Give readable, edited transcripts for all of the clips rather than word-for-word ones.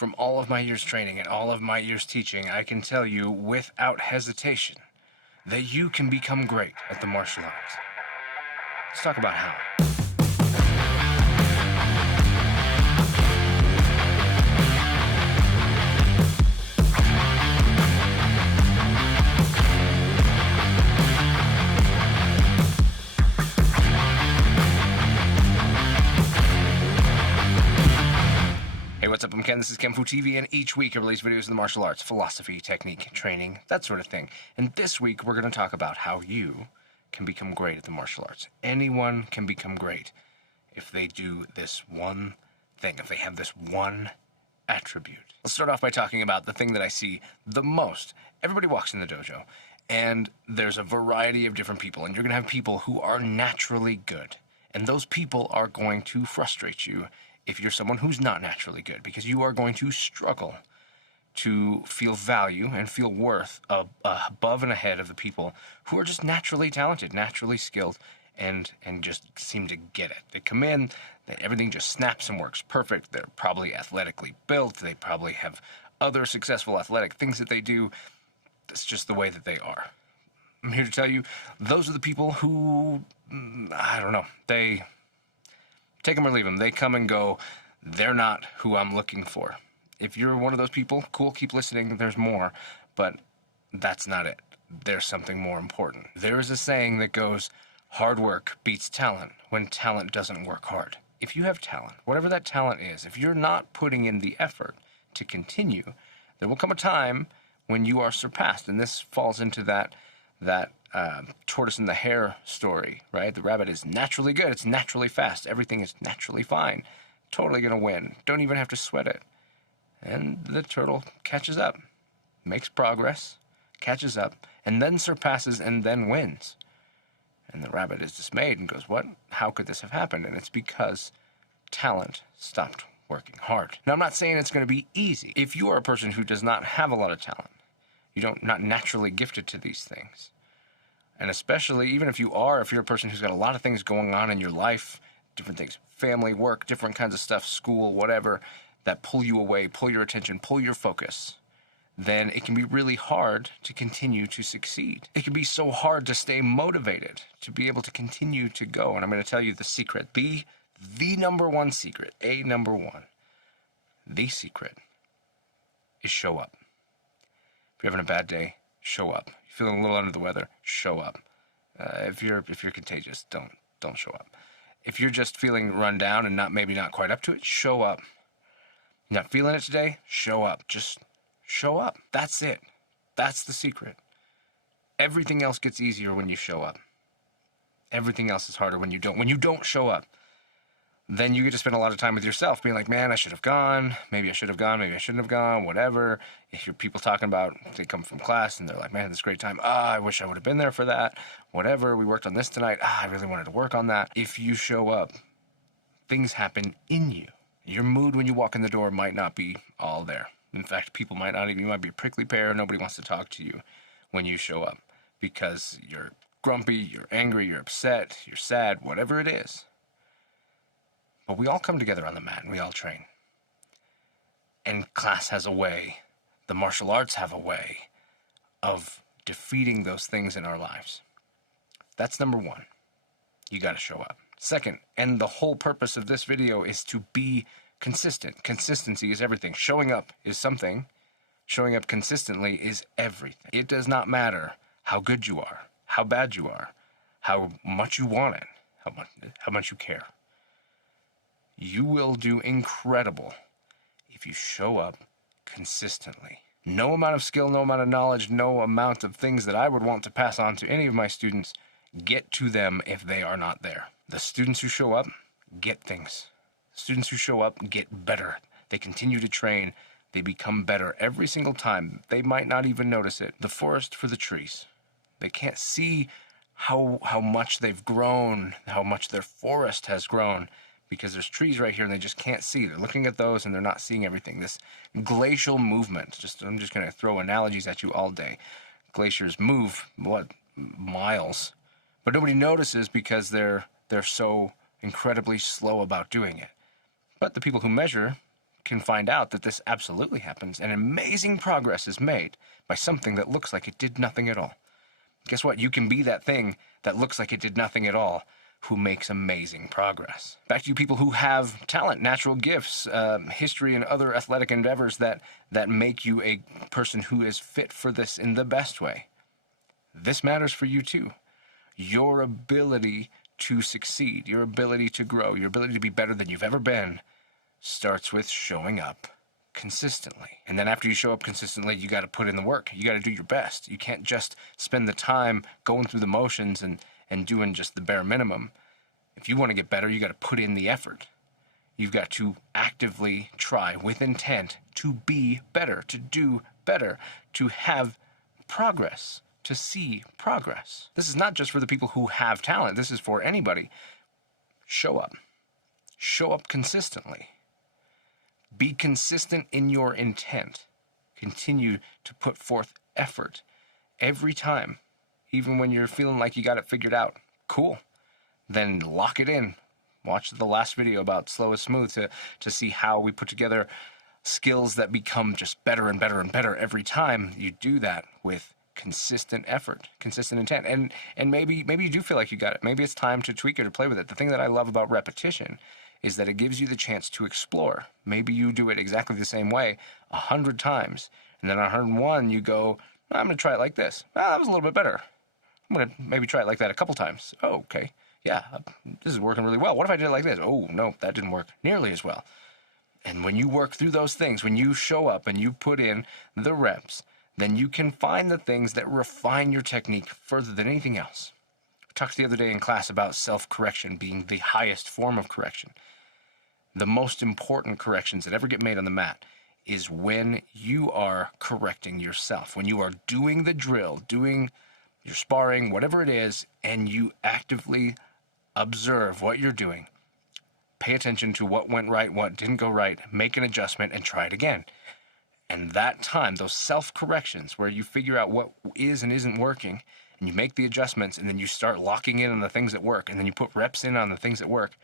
From all of my years training and all of my years teaching, I can tell you without hesitation that you can become great at the martial arts. Let's talk about how. Hey, what's up? I'm Ken, this is kenfuTV, and each week I release videos in the martial arts, philosophy, technique, training, that sort of thing. And this week we're going to talk about how you can become great at the martial arts. Anyone can become great if they do this one thing, if they have this one attribute. Let's start off by talking about the thing that I see the most. Everybody walks in the dojo, and there's a variety of different people, and you're going to have people who are naturally good. And those people are going to frustrate you if you're someone who's not naturally good, because you are going to struggle to feel value and feel worth above and ahead of the people who are just naturally talented, naturally skilled, and just seem to get it. They come in, everything just snaps and works perfect. They're probably athletically built. They probably have other successful athletic things that they do. That's just the way that they are. I'm here to tell you, those are the people who, I don't know, they take them or leave them. They come and go. They're not who I'm looking for. If you're one of those people, cool, keep listening. There's more, but that's not it. There's something more important. There is a saying that goes, hard work beats talent when talent doesn't work hard. If you have talent, whatever that talent is, if you're not putting in the effort to continue, there will come a time when you are surpassed. And this falls into that tortoise and the hare story, right? The rabbit is naturally good. It's naturally fast. Everything is naturally fine. Totally going to win. Don't even have to sweat it. And the turtle catches up, makes progress, catches up, and then surpasses and then wins. And the rabbit is dismayed and goes, what? How could this have happened? And it's because talent stopped working hard. Now, I'm not saying it's going to be easy. If you are a person who does not have a lot of talent, not naturally gifted to these things, and especially even if you're a person who's got a lot of things going on in your life, different things, family, work, different kinds of stuff, school, whatever, that pull you away, pull your attention, pull your focus, then it can be really hard to continue to succeed. It can be so hard to stay motivated, to be able to continue to go. And I'm going to tell you the secret, the number one secret, number one, the secret is show up. If you're having a bad day, show up. If you're feeling a little under the weather, show up. If you're contagious, don't show up. If you're just feeling run down and maybe not quite up to it, show up. You're not feeling it today, show up. Just show up. That's it. That's the secret. Everything else gets easier when you show up. Everything else is harder when you don't. When you don't show up, then you get to spend a lot of time with yourself being like, man, I should have gone. Maybe I should have gone. Maybe I shouldn't have gone. Whatever. If you're people talking about, they come from class and they're like, man, this great time. I wish I would have been there for that. Whatever. We worked on this tonight. I really wanted to work on that. If you show up, things happen in you. Your mood when you walk in the door might not be all there. In fact, people might not even, you might be a prickly pear. Nobody wants to talk to you when you show up because you're grumpy, you're angry, you're upset, you're sad, whatever it is. But we all come together on the mat and we all train. And class has a way, the martial arts have a way of defeating those things in our lives. That's number one. You got to show up. Second, and the whole purpose of this video is to be consistent. Consistency is everything. Showing up is something. Showing up consistently is everything. It does not matter how good you are, how bad you are, how much you want it, how much you care. You will do incredible if you show up consistently. No amount of skill, no amount of knowledge, no amount of things that I would want to pass on to any of my students get to them if they are not there. The students who show up get things. Students who show up get better. They continue to train. They become better every single time. They might not even notice it. The forest for the trees. They can't see how much they've grown, how much their forest has grown, because there's trees right here and they just can't see. They're looking at those and they're not seeing everything. This glacial movement, I'm just going to throw analogies at you all day. Glaciers move, miles, but nobody notices because they're so incredibly slow about doing it. But the people who measure can find out that this absolutely happens, and amazing progress is made by something that looks like it did nothing at all. Guess what? You can be that thing that looks like it did nothing at all, who makes amazing progress. Back to you people who have talent, natural gifts, history, and other athletic endeavors that make you a person who is fit for this in the best way. This matters for you too. Your ability to succeed, your ability to grow, your ability to be better than you've ever been starts with showing up consistently. And then after you show up consistently, you got to put in the work. You got to do your best. You can't just spend the time going through the motions and doing just the bare minimum. If you want to get better, you got to put in the effort. You've got to actively try with intent to be better, to do better, to have progress, to see progress. This is not just for the people who have talent. This is for anybody. Show up. Show up consistently. Be consistent in your intent. Continue to put forth effort every time. Even when you're feeling like you got it figured out, cool. Then lock it in. Watch the last video about Slow is Smooth to see how we put together skills that become just better and better and better every time you do that with consistent effort, consistent intent. And maybe you do feel like you got it. Maybe it's time to tweak it or play with it. The thing that I love about repetition is that it gives you the chance to explore. Maybe you do it exactly the same way 100 times, and then on 101 you go, I'm going to try it like this. That was a little bit better. I'm going to maybe try it like that a couple times. Oh, okay. Yeah, this is working really well. What if I did it like this? Oh, no, that didn't work nearly as well. And when you work through those things, when you show up and you put in the reps, then you can find the things that refine your technique further than anything else. We talked the other day in class about self-correction being the highest form of correction. The most important corrections that ever get made on the mat is when you are correcting yourself, when you are doing the drill, doing your sparring, whatever it is, and you actively observe what you're doing. Pay attention to what went right, what didn't go right, make an adjustment, and try it again. And that time, those self-corrections where you figure out what is and isn't working, and you make the adjustments, and then you start locking in on the things that work, and then you put reps in on the things that work,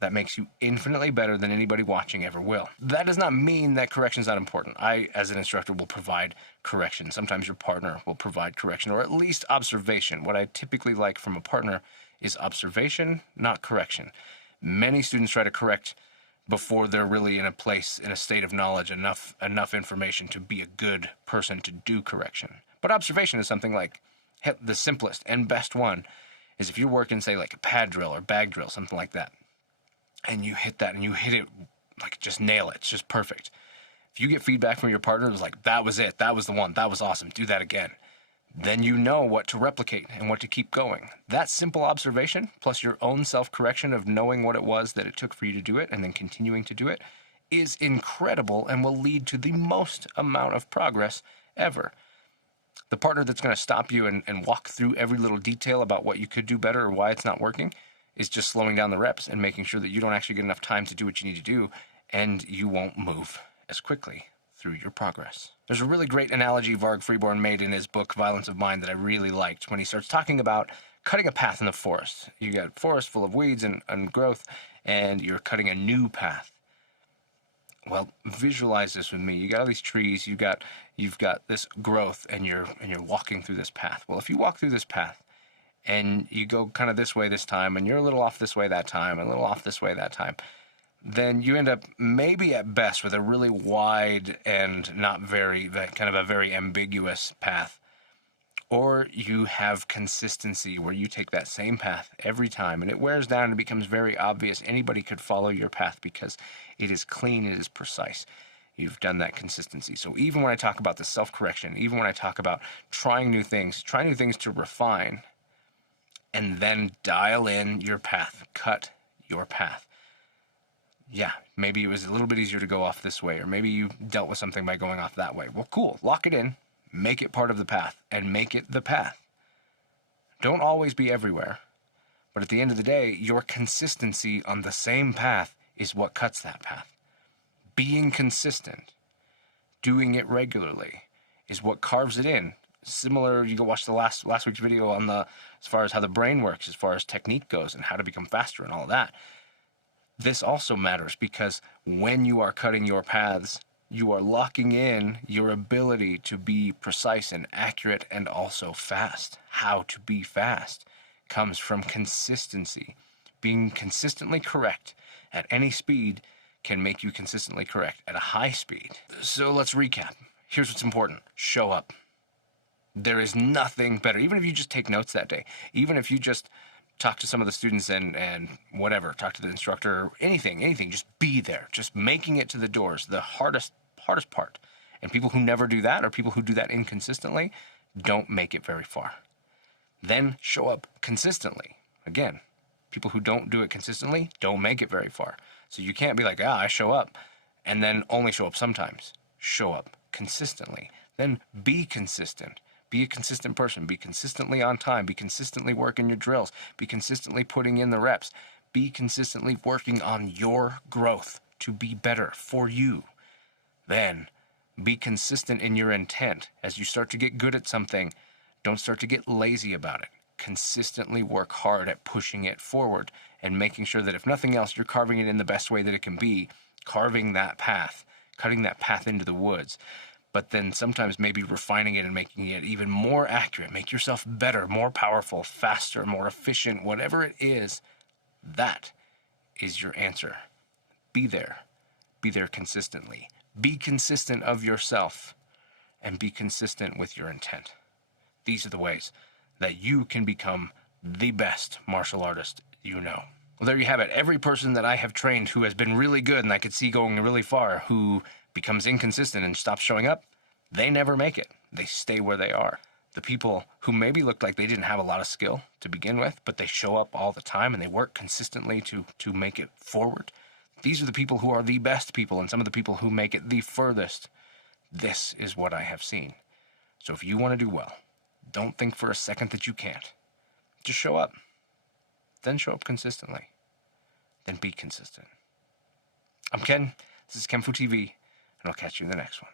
that makes you infinitely better than anybody watching ever will. That does not mean that correction is not important. I, as an instructor, will provide correction. Sometimes your partner will provide correction, or at least observation. What I typically like from a partner is observation, not correction. Many students try to correct before they're really in a state of knowledge, enough information to be a good person to do correction. But observation is something like the simplest and best one is if you're working, say, like a pad drill or bag drill, something like that. And you hit that, and you hit it, like, just nail it. It's just perfect. If you get feedback from your partner, it's like, that was it, that was the one, that was awesome, do that again. Then you know what to replicate and what to keep going. That simple observation, plus your own self-correction of knowing what it was that it took for you to do it, and then continuing to do it, is incredible and will lead to the most amount of progress ever. The partner that's going to stop you and walk through every little detail about what you could do better or why it's not working is just slowing down the reps and making sure that you don't actually get enough time to do what you need to do, and you won't move as quickly through your progress. There's a really great analogy Varg Freeborn made in his book Violence of Mind that I really liked when he starts talking about cutting a path in the forest. You got a forest full of weeds and growth, and you're cutting a new path. Well, visualize this with me. You got all these trees, you've got this growth, and you're walking through this path. Well, if you walk through this path and you go kind of this way this time, and you're a little off this way that time, and a little off this way that time, then you end up maybe at best with a really wide and not very, kind of a very ambiguous path. Or you have consistency where you take that same path every time, and it wears down and it becomes very obvious. Anybody could follow your path because it is clean, it is precise. You've done that consistency. So even when I talk about the self-correction, even when I talk about trying new things to refine, and then dial in your path, cut your path. Yeah, maybe it was a little bit easier to go off this way, or maybe you dealt with something by going off that way. Well, cool. Lock it in, make it part of the path, and make it the path. Don't always be everywhere, but at the end of the day, your consistency on the same path is what cuts that path. Being consistent, doing it regularly, is what carves it in. Similar, you go watch the last week's video on as far as how the brain works, as far as technique goes, and how to become faster and all of that. This also matters because when you are cutting your paths, you are locking in your ability to be precise and accurate and also fast. How to be fast comes from consistency. Being consistently correct at any speed can make you consistently correct at a high speed. So let's recap. Here's what's important. Show up. There is nothing better. Even if you just take notes that day, even if you just talk to some of the students and whatever, talk to the instructor, anything, just be there. Just making it to the doors, the hardest part. And people who never do that, or people who do that inconsistently, don't make it very far. Then show up consistently. Again, people who don't do it consistently don't make it very far. So you can't be like, I show up, and then only show up sometimes. Show up consistently. Then be consistent. Be a consistent person. Be consistently on time. Be consistently working your drills. Be consistently putting in the reps. Be consistently working on your growth to be better for you. Then be consistent in your intent. As you start to get good at something, don't start to get lazy about it. Consistently work hard at pushing it forward and making sure that if nothing else, you're carving it in the best way that it can be, carving that path, cutting that path into the woods. But then sometimes maybe refining it and making it even more accurate. Make yourself better, more powerful, faster, more efficient, whatever it is. That is your answer. Be there. Be there consistently. Be consistent of yourself and be consistent with your intent. These are the ways that you can become the best martial artist you know. Well, there you have it. Every person that I have trained who has been really good and I could see going really far, who becomes inconsistent and stops showing up, they never make it. They stay where they are. The people who maybe looked like they didn't have a lot of skill to begin with, but they show up all the time and they work consistently to make it forward, these are the people who are the best people and some of the people who make it the furthest. This is what I have seen. So if you want to do well, don't think for a second that you can't. Just show up. Then show up consistently. Then be consistent. I'm Ken. This is kenfuTV, and I'll catch you in the next one.